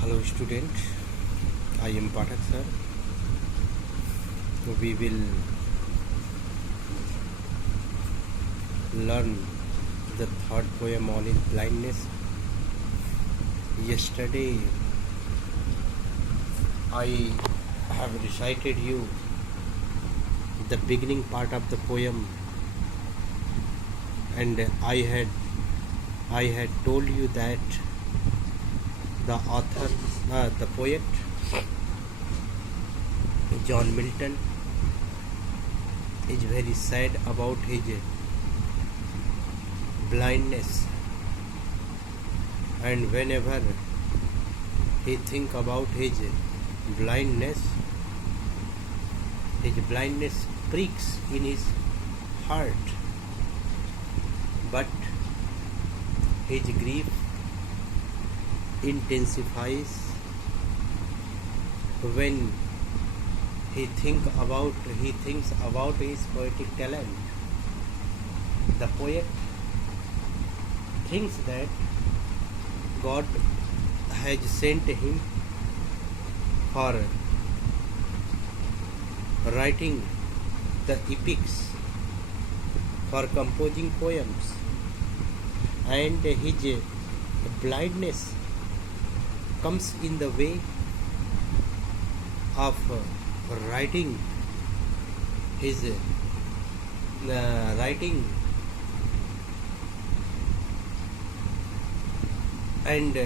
Hello student, I am Pathak sir. We will learn the third poem on blindness. Yesterday I have recited you the beginning part of the poem, and I had told you that the author, the poet John Milton is very sad about his blindness, and whenever he think about his blindness pricks in his heart, but his grief intensifies when he thinks about his poetic talent. The poet thinks that God has sent him for writing the epics, for composing poems, and his blindness comes in the way of writing his writing and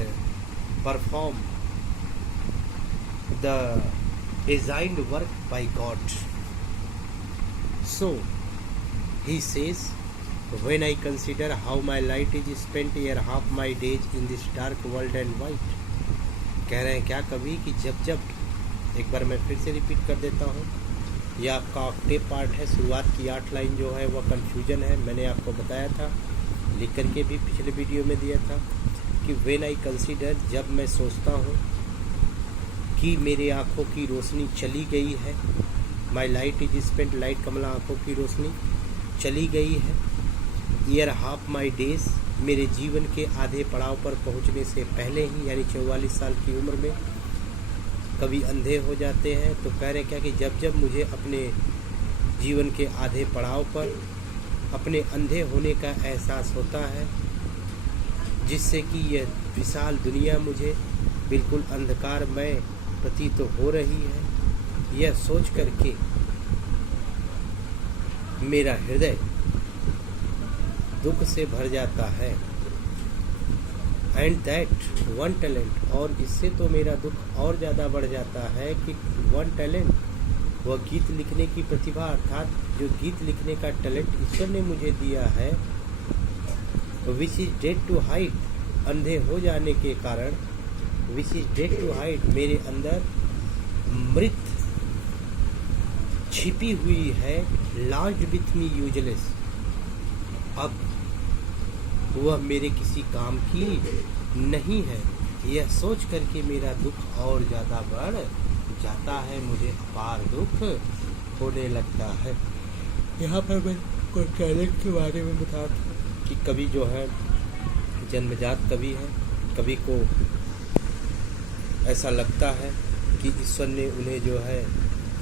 perform the designed work by God. So he says, when I consider how my light is spent here half my days in this dark world and white. कह रहे हैं क्या कवि कि जब एक बार मैं फिर से रिपीट कर देता हूँ, यह आपका ऑक्टेव पार्ट है। शुरुआत की 8 लाइन जो है वह कन्फ्यूजन है। मैंने आपको बताया था, लिख करके भी पिछले वीडियो में दिया था कि व्हेन आई कंसीडर, जब मैं सोचता हूँ कि मेरे आँखों की रोशनी चली गई है, my light is spent, light कमला आँखों की रोशनी चली गई है, ईयर हाफ माई डेज, मेरे जीवन के आधे पड़ाव पर पहुंचने से पहले ही, यानी 44 साल की उम्र में कभी अंधे हो जाते हैं। तो कह रहे क्या कि जब मुझे अपने जीवन के आधे पड़ाव पर अपने अंधे होने का एहसास होता है, जिससे कि यह विशाल दुनिया मुझे बिल्कुल अंधकारमय प्रतीत हो रही है, यह सोच करके मेरा हृदय दुख से भर जाता है। एंड दैट वन टैलेंट, और इससे तो मेरा दुख और ज़्यादा बढ़ जाता है कि वन टैलेंट, वह गीत लिखने की प्रतिभा, अर्थात जो गीत लिखने का टैलेंट ईश्वर ने मुझे दिया है, which is dead to hide, अंधे हो जाने के कारण, which is dead to hide, मेरे अंदर मृत छिपी हुई है, लॉन्च्ड विथ मी यूजलेस, अब वह मेरे किसी काम की नहीं है। यह सोच करके मेरा दुख और ज़्यादा बढ़ जाता है, मुझे अपार दुख होने लगता है। यहाँ पर मैं कोई टैलेंट के बारे में बता दूँ कि कवि जो है जन्मजात कवि है। कवि को ऐसा लगता है कि ईश्वर ने उन्हें जो है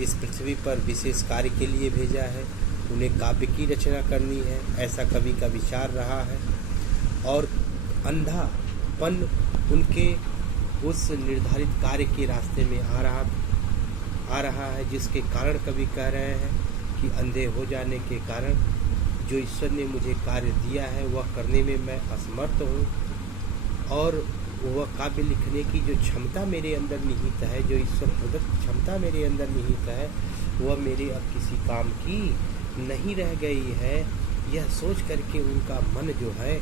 इस पृथ्वी पर विशेष कार्य के लिए भेजा है, उन्हें काव्य की रचना करनी है, ऐसा कवि का विचार रहा है। और अंधापन उनके उस निर्धारित कार्य के रास्ते में आ रहा है, जिसके कारण कवि कह रहे हैं कि अंधे हो जाने के कारण जो ईश्वर ने मुझे कार्य दिया है वह करने में मैं असमर्थ हूँ, और वह काव्य लिखने की जो क्षमता मेरे अंदर निहित है, जो ईश्वर प्रदत्त क्षमता मेरे अंदर निहित है, वह मेरे अब किसी काम की नहीं रह गई है। यह सोच करके उनका मन जो है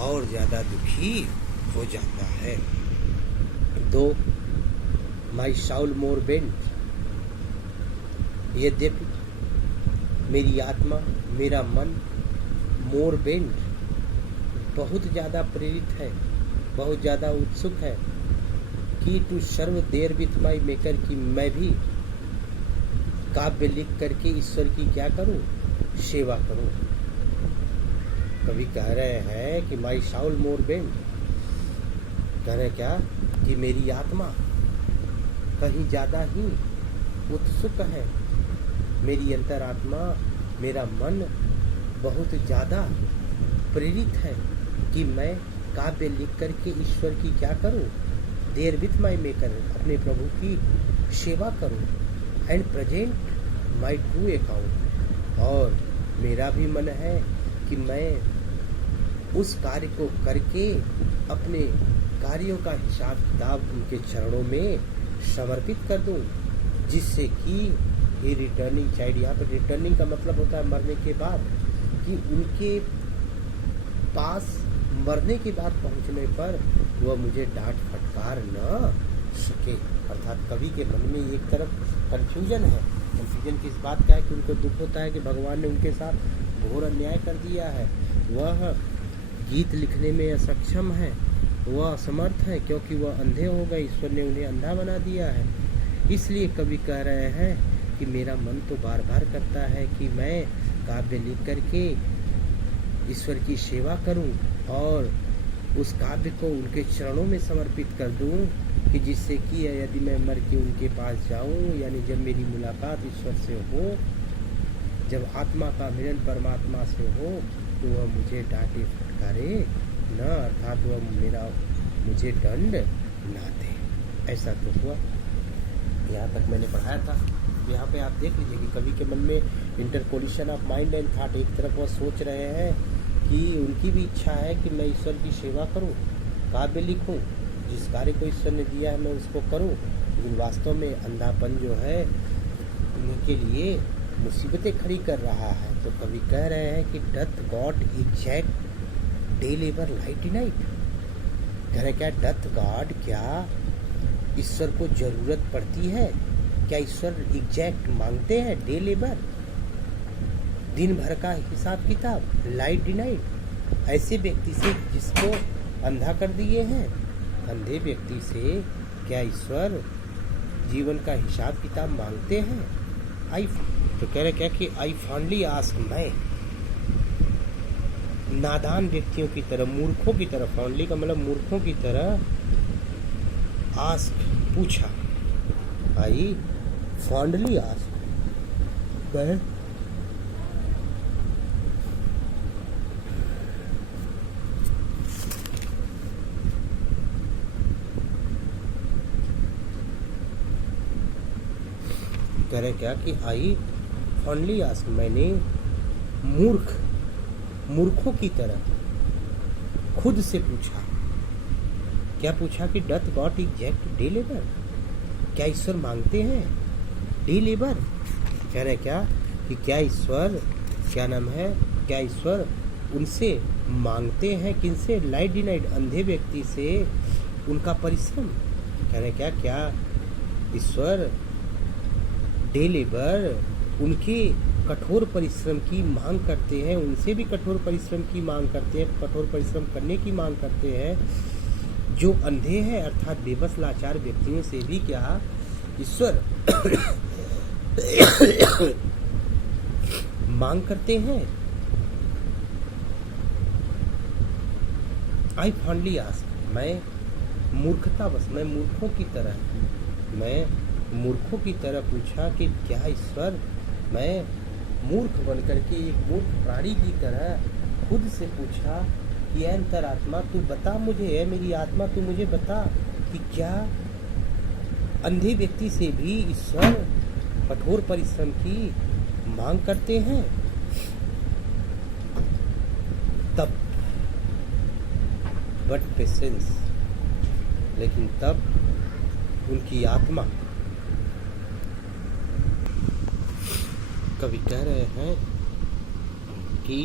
और ज़्यादा दुखी हो जाता है। दो माई साउल मोर बेंट, यद्यपि मेरी आत्मा, मेरा मन मोर बेंट, बहुत ज़्यादा प्रेरित है, बहुत ज़्यादा उत्सुक है कि to serve there with my maker, कि मैं भी काव्य लिख करके ईश्वर की क्या करूं, सेवा करूं। कवि कह रहे हैं कि माई साउल मोर बेंट, कह रहे क्या कि मेरी आत्मा कहीं ज़्यादा ही उत्सुक है, मेरी अंतरात्मा, मेरा मन बहुत ज़्यादा प्रेरित है कि मैं काव्य लिख करके ईश्वर की क्या करूं, देयर विथ माई मेकर, अपने प्रभु की सेवा करूं, and present my true account. और मेरा भी मन है कि मैं उस कार्य को करके अपने कार्यों का हिसाब किताब उनके चरणों में समर्पित कर दूं, जिससे कि ये रिटर्निंग चाइल्ड, यहाँ पर रिटर्निंग का मतलब होता है मरने के बाद, कि उनके पास मरने के बाद पहुँचने पर वह मुझे डांट फटकार न सके। अर्थात कवि के मन में एक तरफ कन्फ्यूजन है। कन्फ्यूजन किस बात का है कि उनको दुख होता है कि भगवान ने उनके साथ घोर अन्याय कर दिया है, वह गीत लिखने में असक्षम है, वह असमर्थ है क्योंकि वह अंधे हो गए, ईश्वर ने उन्हें अंधा बना दिया है। इसलिए कवि कह रहे हैं कि मेरा मन तो बार बार करता है कि मैं काव्य लिख करके ईश्वर की सेवा करूं और उस काव्य को उनके चरणों में समर्पित कर दूं, कि जिससे कि यदि मैं मर के उनके पास जाऊं, यानी जब मेरी मुलाकात ईश्वर से हो, जब आत्मा का मिलन परमात्मा से हो, तो वह मुझे डांटे फटकारे न, अर्थात वह मुझे दंड ना दे। ऐसा तो हुआ। यहाँ तक मैंने पढ़ाया था। यहाँ पे आप देख लीजिए कि कवि के मन में इंटरकोलिशन ऑफ माइंड एंड थॉट, एक तरफ वह सोच रहे हैं कि उनकी भी इच्छा है कि मैं ईश्वर की सेवा करूं, काव्य लिखूं, जिस कार्य को ईश्वर ने दिया है मैं उसको करूं, लेकिन वास्तव में अंधापन जो है उनके लिए मुसीबतें खड़ी कर रहा है। तो कवि कह रहे हैं कि doth God exact day labour light night. कह रहे क्या डथ गॉड, क्या ईश्वर को जरूरत पड़ती है, क्या ईश्वर एग्जैक्ट मांगते हैं डे लेबर, दिन भर का हिसाब किताब, लाइट नाइट, ऐसे व्यक्ति से जिसको अंधा कर दिए हैं, अंधे व्यक्ति से क्या ईश्वर जीवन का हिसाब किताब मांगते हैं? तो कह रहे क्या कि आई फॉन्डली आस्क, मैं नादान व्यक्तियों की तरह, मूर्खों की तरह, फॉन्डली का मतलब मूर्खों की तरह, आस्क पूछा, आई फॉन्डली आस्क, मैं कह रहे क्या कि आई फॉन्डली आस्क, मैंने मूर्खों की तरह खुद से पूछा। क्या पूछा कि doth God exact day labour, क्या ईश्वर मांगते हैं डे लेबर? कह रहे क्या कि क्या ईश्वर, क्या नाम है, क्या ईश्वर उनसे मांगते हैं, किनसे? लाइट डिनाइड, अंधे व्यक्ति से उनका परिश्रम। कह रहे क्या ईश्वर डे लेबर उनके कठोर परिश्रम की मांग करते हैं, उनसे भी कठोर परिश्रम की मांग करते हैं, कठोर परिश्रम करने की मांग करते हैं। जो अंधे हैं अर्थात बेबस लाचार व्यक्तियों से भी क्या ईश्वर मांग करते हैं? आई फॉन्डली आस्क, मैं मूर्खतावश, मैं मूर्खों की तरह पूछा कि क्या ईश्वर, मैं मूर्ख बनकर के एक मूर्ख प्राणी की तरह खुद से पूछा कि अंतरात्मा तू बता मुझे, है मेरी आत्मा तू मुझे बता कि क्या अंधे व्यक्ति से भी ईश्वर कठोर परिश्रम की मांग करते हैं? तब बट पेशेंस, लेकिन तब उनकी आत्मा, कवि कह रहे हैं कि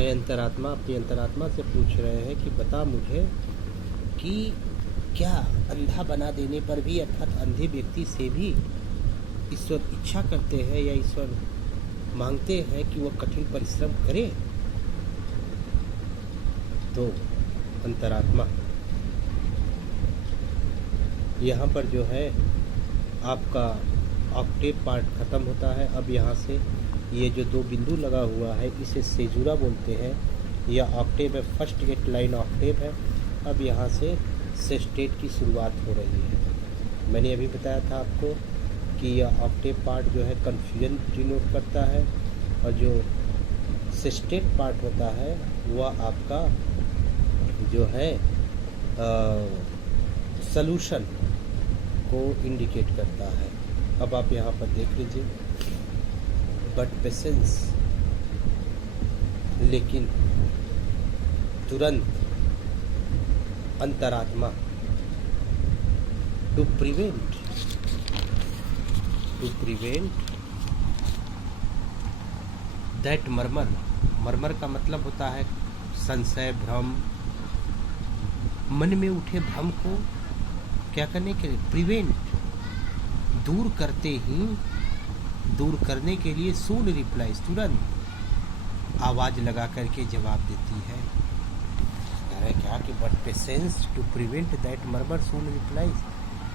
अंतरात्मा अपनी अंतरात्मा से पूछ रहे हैं कि बता मुझे कि क्या अंधा बना देने पर भी अर्थात अंधे व्यक्ति से भी ईश्वर इच्छा करते हैं या ईश्वर मांगते हैं कि वह कठिन परिश्रम करे? तो अंतरात्मा यहाँ पर जो है आपका ऑक्टेव पार्ट खत्म होता है। अब यहाँ से ये जो दो बिंदु लगा हुआ है इसे सेजुरा बोलते हैं, या ऑक्टेव है, फर्स्ट 8 लाइन ऑक्टेव है अब यहाँ से सेस्टेट की शुरुआत हो रही है। मैंने अभी बताया था आपको कि यह ऑक्टेव पार्ट जो है कन्फ्यूजन डिनोट करता है, और जो सेस्टेट पार्ट होता है वह आपका जो है सॉल्यूशन को इंडिकेट करता है। अब आप यहाँ पर देख लीजिए, बट पेशेंस, लेकिन तुरंत अंतरात्मा, टू प्रिवेंट दैट मर्मर का मतलब होता है संशय, भ्रम, मन में उठे भ्रम को क्या करने के लिए, प्रिवेंट, दूर करने के लिए सून रिप्लाइज, तुरंत आवाज लगा करके जवाब देती है। क्या कि but patience to prevent that murmur soon replies.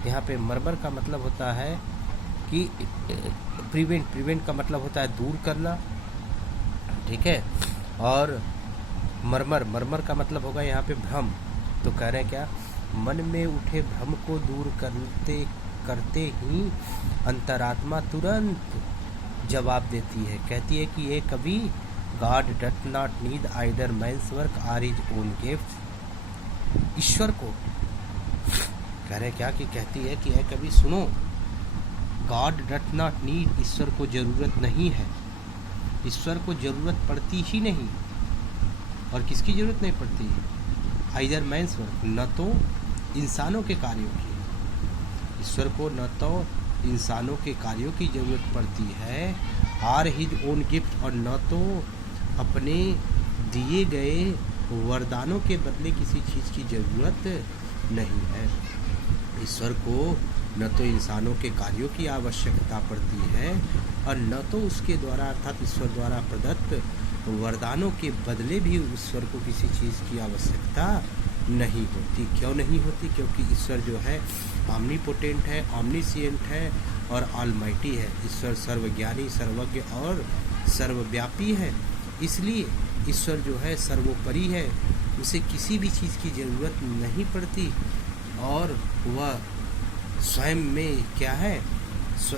यहाँ पे मर्मर का मतलब होता है कि प्रिवेंट का मतलब होता है दूर करना, ठीक है, और मर्मर का मतलब होगा यहाँ पे भ्रम। तो कह रहे हैं क्या, मन में उठे भ्रम को दूर करते ही अंतरात्मा तुरंत जवाब देती है, कहती है कि ये कभी God does not need either man's work or his own gifts। ईश्वर को कह रहे क्या कि कहती है कि है कभी सुनो, God does not need, ईश्वर को जरूरत नहीं है, ईश्वर को जरूरत पड़ती ही नहीं। और किसकी जरूरत नहीं पड़ती, either man's work, न तो इंसानों के कार्यों की, ईश्वर को न तो इंसानों के कार्यों की जरूरत पड़ती है, और हिज ओन गिफ्ट, और न तो अपने दिए गए वरदानों के बदले किसी चीज़ की जरूरत नहीं है। ईश्वर को न तो इंसानों के कार्यों की आवश्यकता पड़ती है, और न तो उसके द्वारा अर्थात ईश्वर द्वारा प्रदत्त वरदानों के बदले भी ईश्वर को किसी चीज़ की आवश्यकता नहीं होती। क्यों नहीं होती, क्योंकि ईश्वर जो है ऑमनीपोटेंट है, ऑमनीसिएंट है और ऑलमाइटी है। ईश्वर सर्वज्ञानी, सर्वज्ञ और सर्वव्यापी है, इसलिए ईश्वर जो है सर्वोपरि है, उसे किसी भी चीज़ की ज़रूरत नहीं पड़ती, और वह स्वयं में क्या है,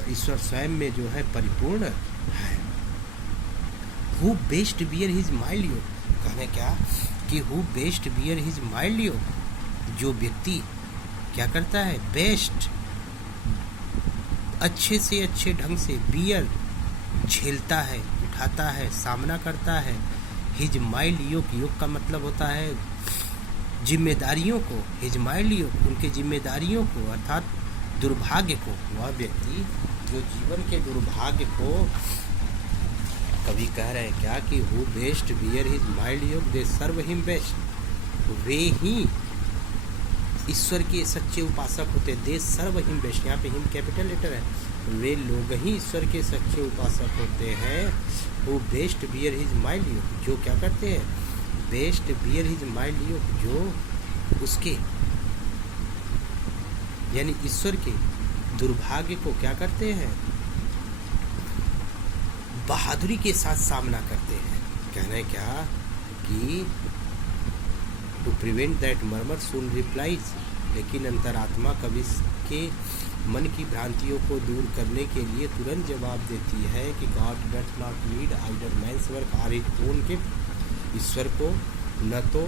ईश्वर स्वयं में जो है परिपूर्ण है। Who best bear his mild yoke, कहने क्या कि who best bear his mild yoke, जो व्यक्ति क्या करता है, बेस्ट, अच्छे से अच्छे ढंग से, बियर झेलता है, उठाता है, सामना करता है, हिज माइल्ड योग का मतलब होता है जिम्मेदारियों को, हिज माइल्ड योग, उनके जिम्मेदारियों को अर्थात दुर्भाग्य को, वह व्यक्ति जो जीवन के दुर्भाग्य को, कभी कह रहे हैं क्या कि who best bear his mild yoke they serve him best, वे ही ईश्वर के सच्चे उपासक होते, दे सर्व हिम बेस्ट, यहाँ पे हिम कैपिटल लेटर है, वे लोग ही ईश्वर के सच्चे उपासक होते हैं। वो best bear his mild yoke, जो क्या करते हैं, best bear his mild yoke, जो उसके यानी ईश्वर के दुर्भाग्य को क्या करते हैं, बहादुरी के साथ सामना करते हैं। कहना है क्या कि to prevent that murmur soon replies, लेकिन अंतरात्मा कवि के मन की भ्रांतियों को दूर करने के लिए तुरंत जवाब देती है कि God does not need either man's work or his own gift. ईश्वर को न तो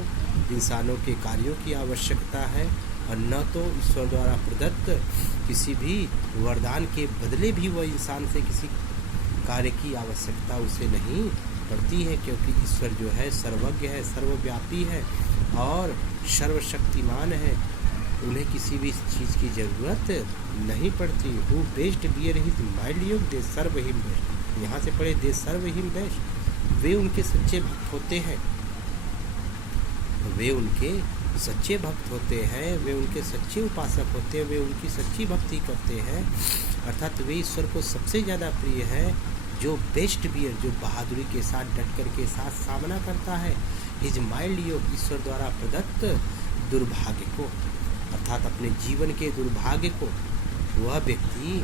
इंसानों के कार्यों की आवश्यकता है, और न तो ईश्वर द्वारा प्रदत्त किसी भी वरदान के बदले भी वह इंसान से किसी कार्य की आवश्यकता उसे नहीं पड़ती है, क्योंकि ईश्वर जो है सर्वज्ञ है, सर्वव्यापी है और सर्वशक्तिमान है, उन्हें किसी भी चीज़ की ज़रूरत नहीं पड़ती। Who best bear his mild yoke they serve him best, यहाँ से पढ़े दे सर्व हिम बेस्ट, वे उनके सच्चे भक्त होते हैं, वे उनके सच्चे भक्त होते हैं, वे उनके सच्चे उपासक होते हैं, वे उनकी सच्ची भक्ति करते हैं, अर्थात वे ईश्वर को सबसे ज़्यादा प्रिय है, जो बेस्ट बियर, जो बहादुरी के साथ डट कर के साथ सामना करता है, हिज माइल्ड योग, ईश्वर द्वारा प्रदत्त दुर्भाग्य को, अर्थात अपने जीवन के दुर्भाग्य को, वह व्यक्ति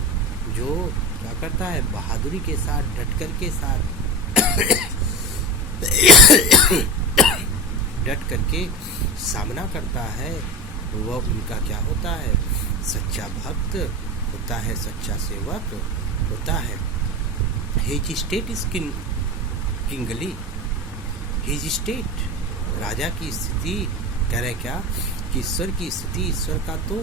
जो क्या करता है, बहादुरी के साथ डट कर के साथ डट करके सामना करता है, वह उनका क्या होता है, सच्चा भक्त होता है, सच्चा सेवक होता है। His state is kingly, his state, राजा की स्थिति, कह रहे क्या कि ईश्वर की स्थिति, ईश्वर का तो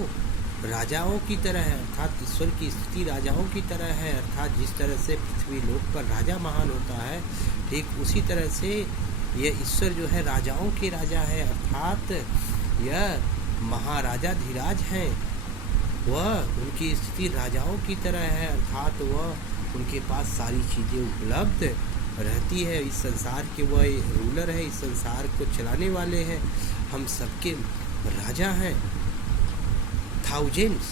राजाओं की तरह है, अर्थात ईश्वर की स्थिति राजाओं की तरह है। अर्थात जिस तरह से पृथ्वी लोक पर राजा महान होता है, ठीक उसी तरह से यह ईश्वर जो है राजाओं के राजा है, अर्थात यह महाराजा धीराज हैं, वह उनकी स्थिति राजाओं की तरह है, अर्थात वह उनके पास सारी चीज़ें उपलब्ध रहती है। इस संसार के वह रूलर है, इस संसार को चलाने वाले हैं, हम सबके राजा हैं। Thousands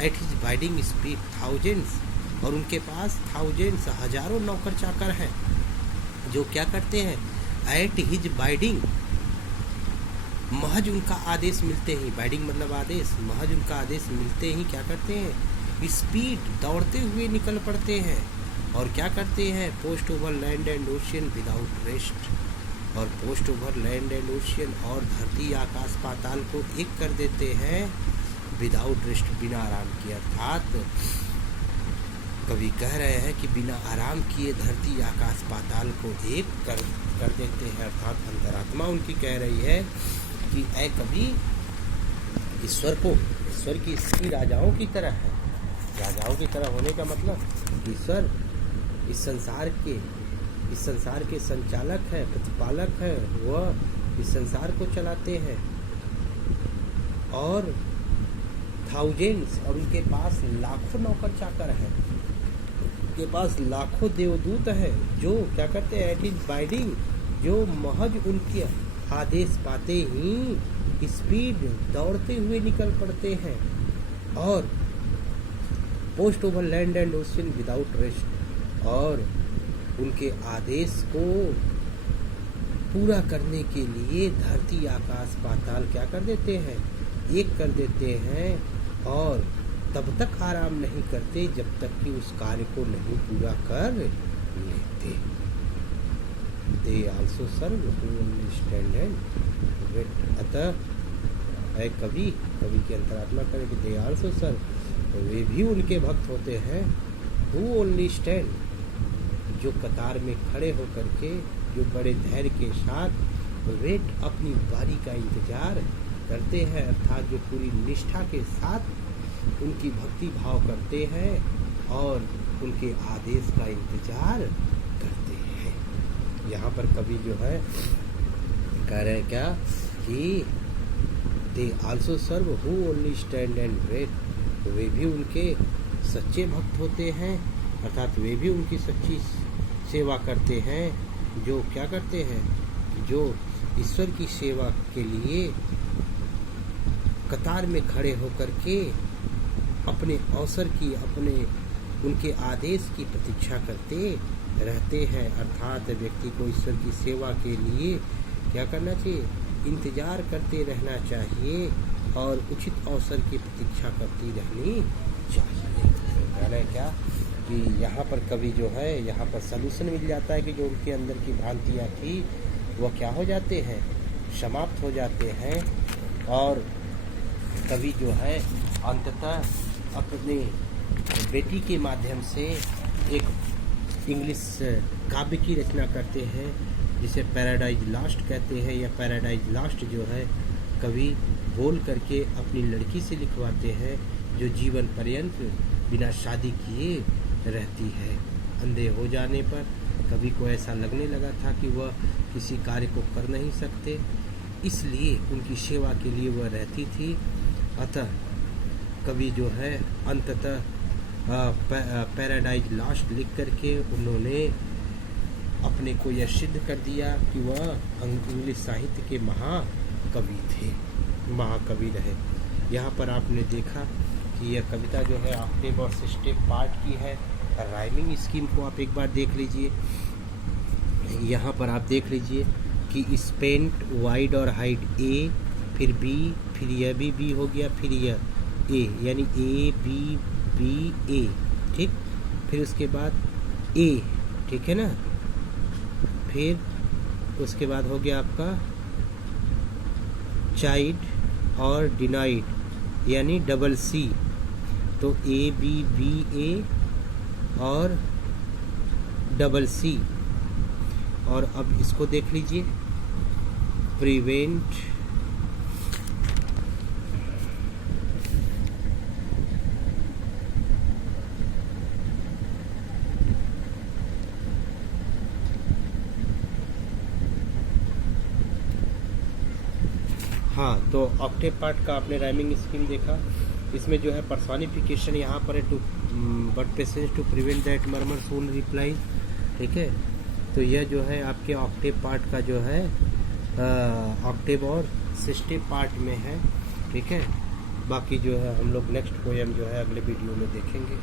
at his biding speed, thousands, और उनके पास थाउजेंड्स, हजारों नौकर चाकर हैं जो क्या करते हैं, एट हिज बाइडिंग, महज उनका आदेश मिलते ही, बाइडिंग मतलब आदेश, महज उनका आदेश मिलते ही क्या करते हैं, स्पीड, दौड़ते हुए निकल पड़ते हैं। और क्या करते हैं, post over land and ocean without rest, और post over land and ocean, और धरती आकाश पाताल को एक कर देते हैं विदाउट रेस्ट, बिना आराम किए। अर्थात कवि कह रहे हैं कि बिना आराम किए धरती आकाश पाताल को एक कर देते हैं। अर्थात अंतरात्मा उनकी कह रही है कि ऐ कवि, ईश्वर की स्थिति राजाओं की तरह है। राजाओं की तरह होने का मतलब ईश्वर इस संसार के संचालक है, प्रतिपालक है, वह इस संसार को चलाते हैं। और थाउजेंड्स, और उनके पास लाखों नौकर चाकर हैं, उनके पास लाखों देवदूत हैं जो क्या करते हैं, एट हिज बाइडिंग, जो महज उनके आदेश पाते ही स्पीड, दौड़ते हुए निकल पड़ते हैं। और post over land and ocean without rest, और उनके आदेश को पूरा करने के लिए धरती आकाश पाताल क्या कर देते हैं, एक कर देते हैं, और तब तक आराम नहीं करते जब तक कि उस कार्य को नहीं पूरा कर लेते। They also serve who understand and wait. अतः कवि की अंतरात्मा करे कि दे आल्सो सर्व, वे भी उनके भक्त होते हैं, हु ओनली स्टैंड, जो कतार में खड़े होकर के, जो बड़े धैर्य के साथ वेट, अपनी बारी का इंतजार करते हैं, अर्थात जो पूरी निष्ठा के साथ उनकी भक्ति भाव करते हैं और उनके आदेश का इंतजार करते हैं। यहाँ पर कवि जो है कह रहे हैं क्या कि they also serve who only stand and wait, वे भी उनके सच्चे भक्त होते हैं, अर्थात वे भी उनकी सच्ची सेवा करते हैं, जो क्या करते हैं, जो ईश्वर की सेवा के लिए कतार में खड़े होकर के अपने अवसर की, अपने उनके आदेश की प्रतीक्षा करते रहते हैं। अर्थात व्यक्ति को ईश्वर की सेवा के लिए क्या करना चाहिए, इंतजार करते रहना चाहिए और उचित अवसर की प्रतीक्षा करती रहनी चाहिए। कह रहे क्या कि यहाँ पर कवि जो है, यहाँ पर सलूशन मिल जाता है कि जो उनके अंदर की भ्रांतियाँ थी वह क्या हो जाते हैं, समाप्त हो जाते हैं। और कवि जो है अंततः अपने बेटी के माध्यम से एक इंग्लिश काव्य की रचना करते हैं जिसे पैराडाइज लास्ट कहते हैं। या पैराडाइज लास्ट जो है कवि बोल करके अपनी लड़की से लिखवाते हैं, जो जीवन पर्यंत बिना शादी किए रहती है। अंधे हो जाने पर कवि को ऐसा लगने लगा था कि वह किसी कार्य को कर नहीं सकते, इसलिए उनकी सेवा के लिए वह रहती थी। अतः कवि जो है अंततः पैराडाइज लास्ट लिख करके उन्होंने अपने को यह सिद्ध कर दिया कि वह इंग्लिश साहित्य के महाकवि थे, महाकवि रहे। यहाँ पर आपने देखा कि यह कविता जो है ऑक्टेव और सिस्टेम पार्ट की है। राइमिंग स्कीम को आप एक बार देख लीजिए। यहाँ पर आप देख लीजिए कि स्पेंट, वाइड और हाइट ए, फिर बी, फिर यह भी बी हो गया, फिर यह ए, यानी ए बी बी ए, ठीक। फिर उसके बाद ए, ठीक है ना। फिर उसके बाद हो गया आपका चाइड और डिनाइड यानी डबल सी, तो ABBA और डबल सी। और अब इसको देख लीजिए, प्रिवेंट हाँ, तो ऑक्टेव पार्ट का आपने राइमिंग स्कीम देखा। इसमें जो है पर्सोनिफिकेशन यहाँ पर है, to but patience to prevent that murmur soul reply, ठीक है। तो यह जो है आपके ऑक्टेव पार्ट का जो है ऑक्टेव और सिस्टिव पार्ट में है, ठीक है। बाकी जो है हम लोग नेक्स्ट पोएम जो है अगले वीडियो में देखेंगे।